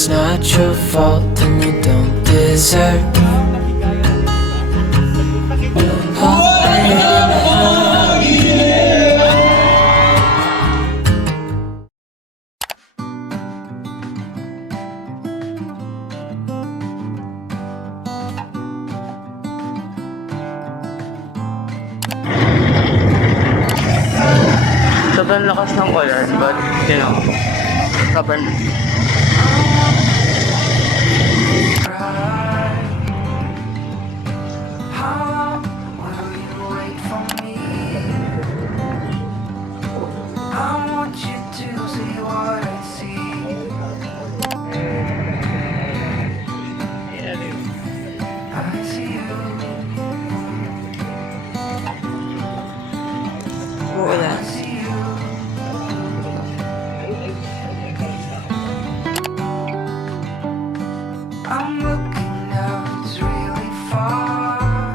it's not your fault, then you don't deserve all I Sobrang lakas ng ulan, but, you know, sobrang... Uulan. I'm looking now, it's really far.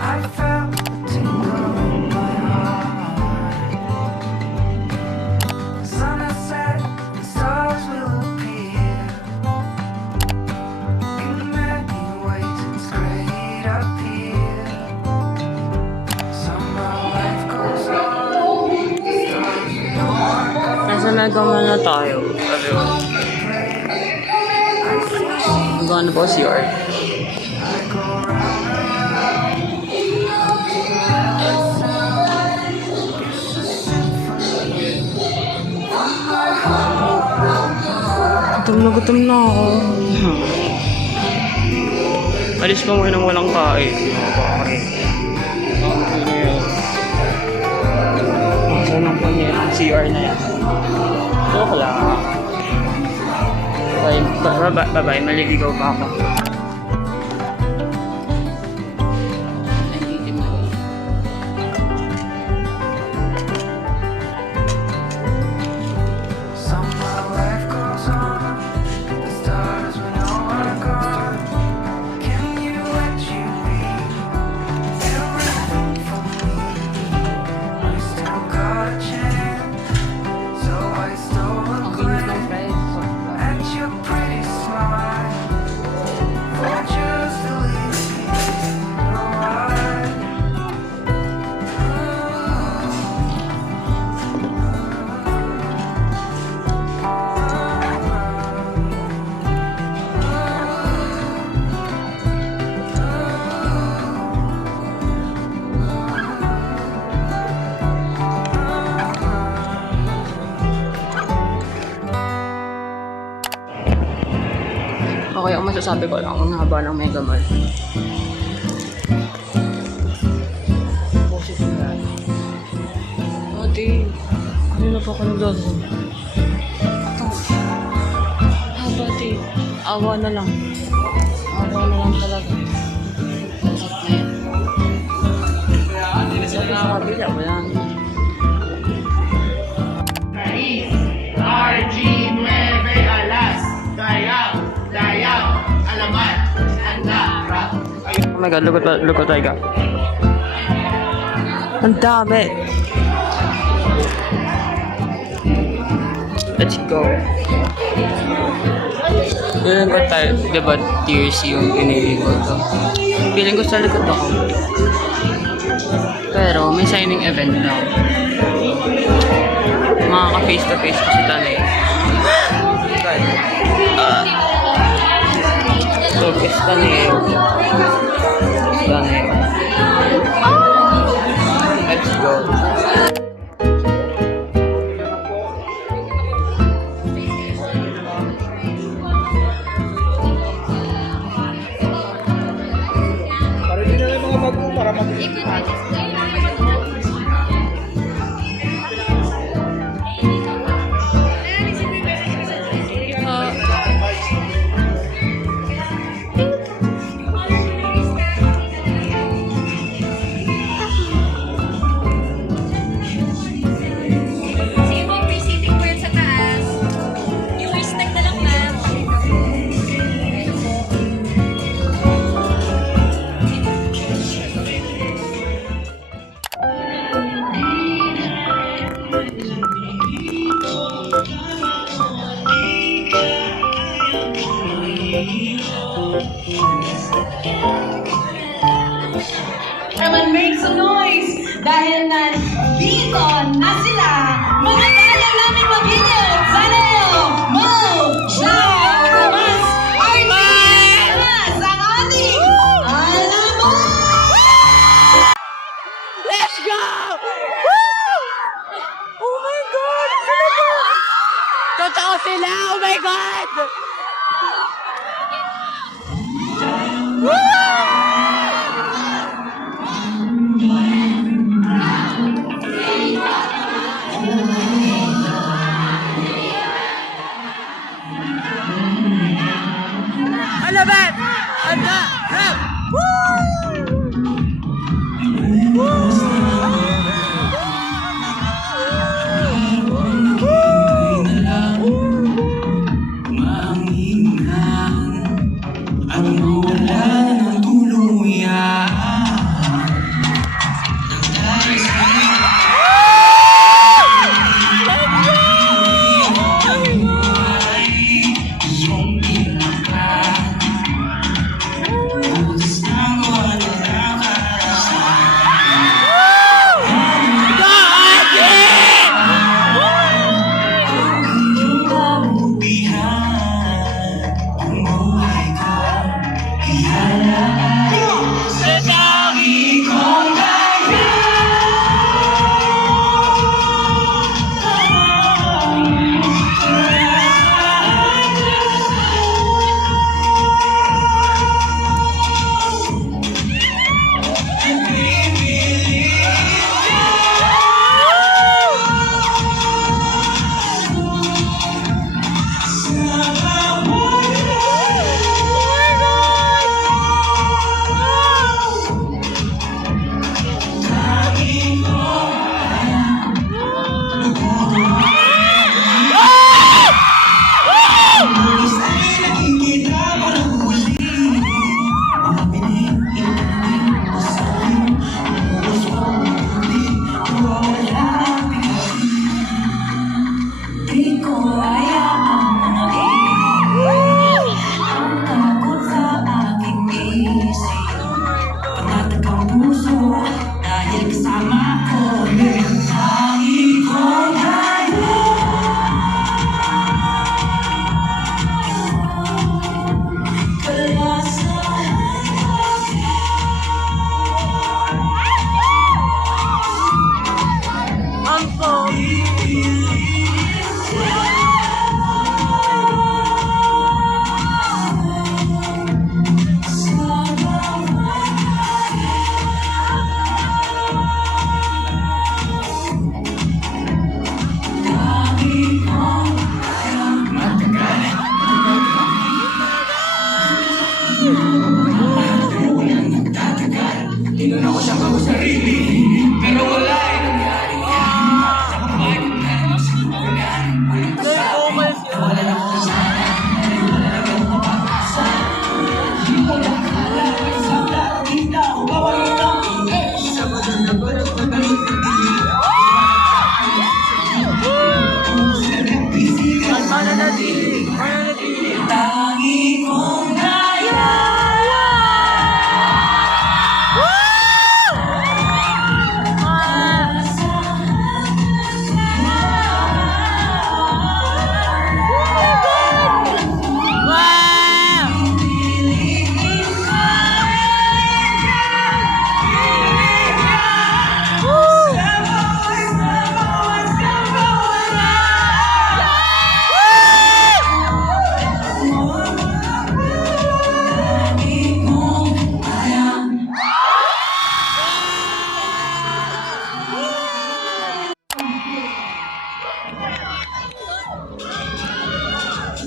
I felt a tingle in my heart. The sun has set, the stars will appear. In many ways, it's great up here. Somehow life goes on. The stars will walk on. Nasa Megaman na tayo. Magkano po si Art? Gutom na ako. Alis ko muna ng walang kain. Saan ang po niya? CR na yan. Ito ko lang. Bye-bye. Maliligaw pa ako. Somehow life goes on. The stars we know are gone. Can you let you be everything for me? We still got a chance, so I stole a glance at your pretty smile. For just a little while. Okay, ang masasabi ko lang, ang haba ng Mega Mall. Boses na. Ate, kanina pa ako nagdodon. Haba, ate. Awa na lang. Awa na lang talaga. Sa nakakabila, wala na. RG9 Alas, Dayang, Alamat, Anda, Rap. Oh my god, look at Taiga. Ang dami. Let's go. Feeling ko tayo, diba tears yung pinili ko to. Feeling ko sa likod ako. Pero may signing event na. Makaka-face to face kasi tanay. So, está neo. Let's go. Para din na mga bago para mag-ikot. Naman make some noise dahil nandito na sila mga kaya namin mag-inyot sa Leo, Mo, Shaw, Tomas, Artie, Tomas, ang ating alam. Let's go! Woo! Oh my God! Totoo sila! Oh my God! Ano ba? Ano? At mawala ng tuluyan.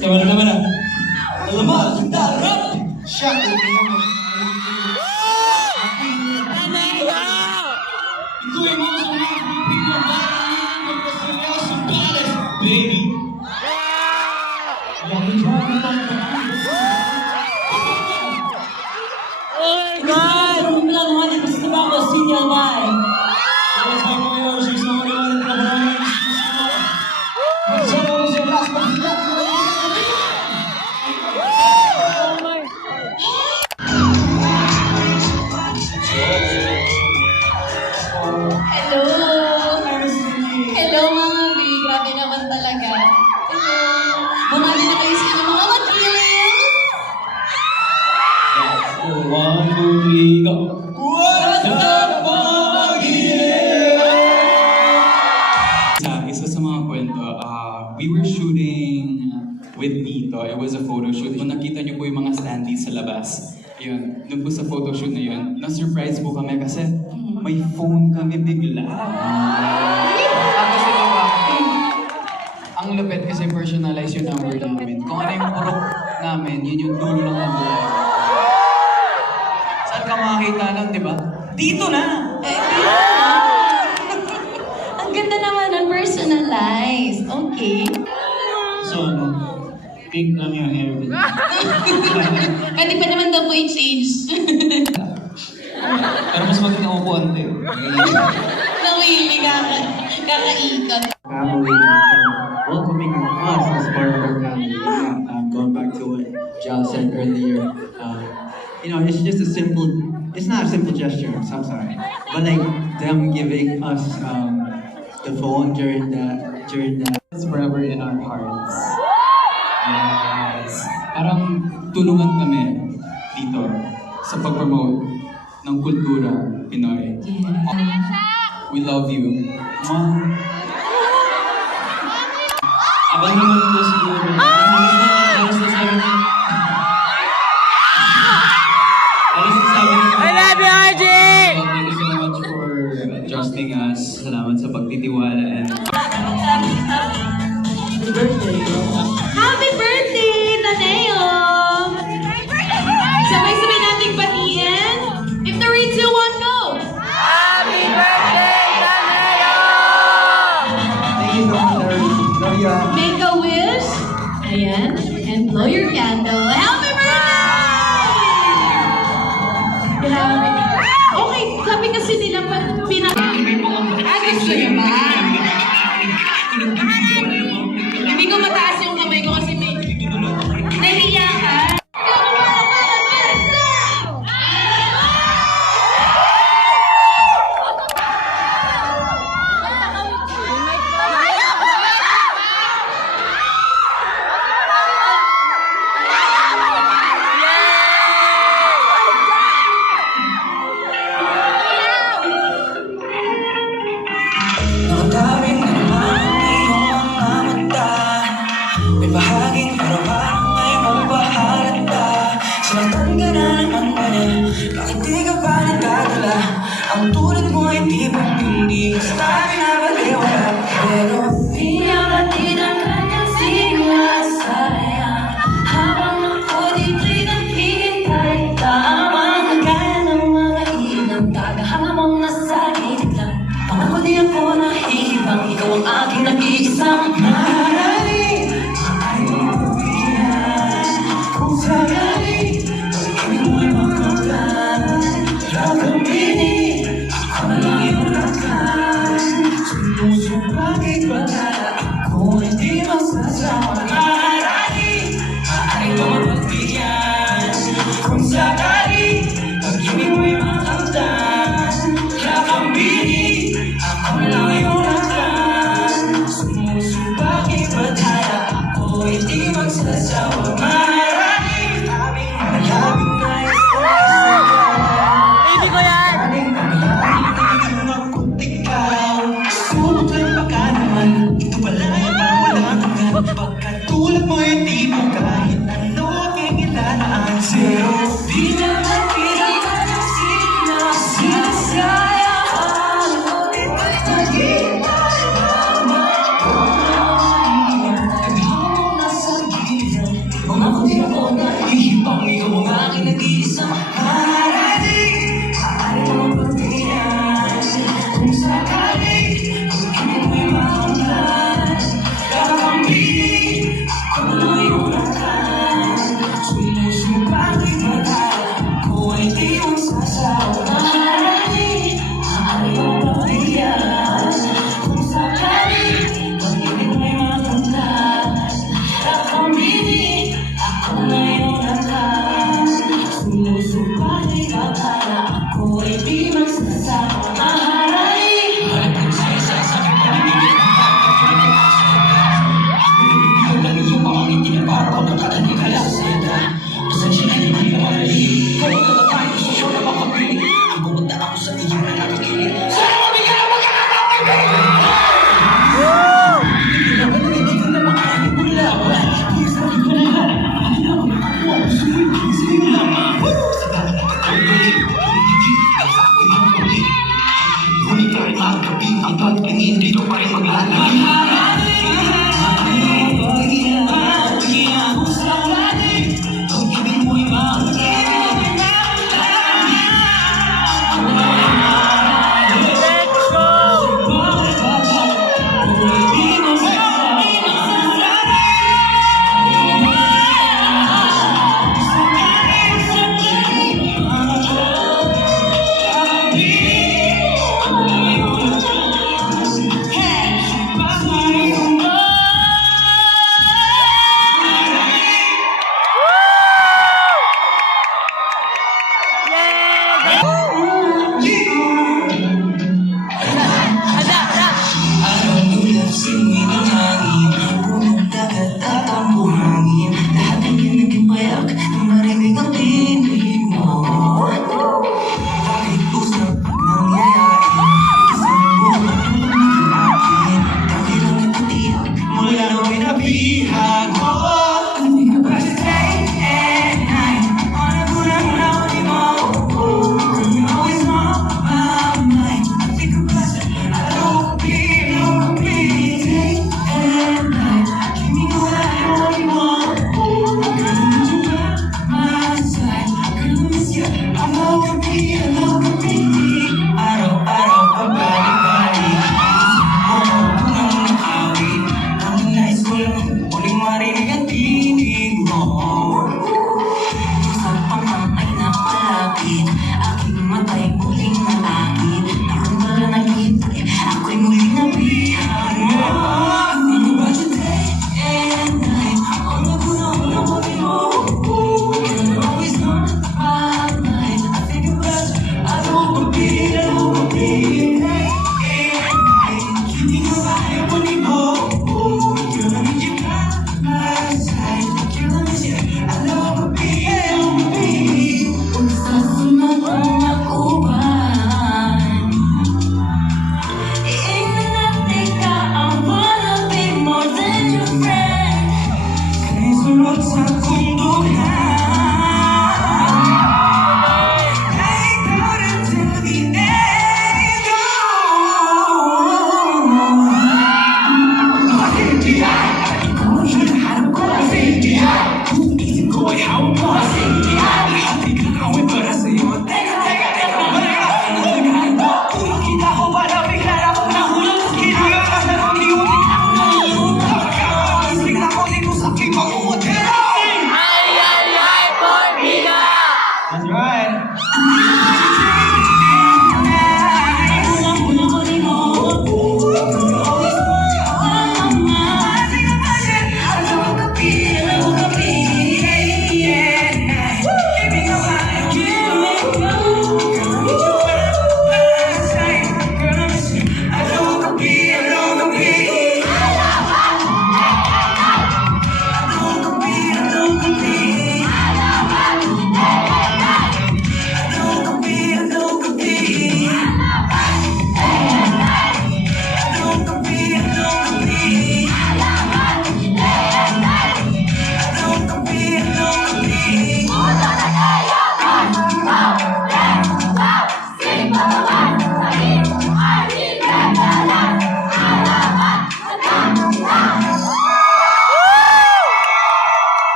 Gimana gimana? Lemah, darah. Syak. Itu yang mau sama baby. Yang Oh my God! Bilang wali gusto ba ako sinya why? we were shooting with Tito. It was a photo shoot. Kung nakita niyo po yung mga standees sa labas, yun, doon po sa photo shoot na yun, na-surprise po kami kasi may phone kami bigla. Tapos ito pa, ang lupit kasi personalize yung number namin. Kung ano yung purok namin, yun yung dulo ng number. Saan ka makakita nun, di ba? Dito na! Ang ganda naman ng personalized. Okay. So, pink lang yung hair ko. Pwede pa naman daw po i-change. Pero mas maganda ako po ante. Nawili kakaikot. Family and welcoming us as part of our family. Going back to what Jal said earlier, it's just it's not a simple gesture, I'm sorry, but like them giving us the phone during that. It's forever in our hearts. Yes. Parang tulungan kami dito sa pag-promote ng kultura Pinoy. We love you. Abang naman po siguro. I love you, RJ! Thank you so much for trusting us. Salamat sa pagtitiwala and Happy birthday, Taneo! Sabay-sabay nating batiin. If 3, 2, 1, go! Happy birthday, Taneo! Thank you so much, love you. Make a wish. Ayan. And blow your candle. Happy birthday! Grabe. Okay, sabi kasi nila pag gusto niya ba? Hindi ko mataas yung kamay ko kasi may nahiya ka. Nakadaming na naman ang iyong mga mata. May bahaging parang may mabahalata. Sinaktan ka na naman ba niya? Bakit di ka pa nagdadala? Ang tulad mo ay tipong hindi ka sa pinabaliwala. Pero Pinabatid ang kanyang sinasaya habang ako dito'y naghihintay. Tamang kagaya ng mga ilang tagahamong nasa gilid lang. Pangako di ako nahihibang, ikaw ang aking nag-iisang maaaring ay mabigyan. Kung sakali pag-ibig mo'y makaplan, gagamitin ako na lang yung lakas. Sumusubakit ba na ako hindi magsasawa? Maaaring ko mapagbigyan. Kung sakali pag-ibig mo'y makaplan, gagamitin ako na lang yung lakas. Sumusubakit ba na ako hindi magsasawa? Maaaring malabing na istorya sa'yo. Baby ko yan! Galing ang lalim ng ikaw. Subok lang baka naman. Ito pala ay wala naman. Pagkatulad mo yung tipo kahit ano aking ilalaan. Zero. Di naman pinagkat ang sinasaya. Ito'y naghihintay lamang. Naghamong nasa gilid. Mga sabihan ko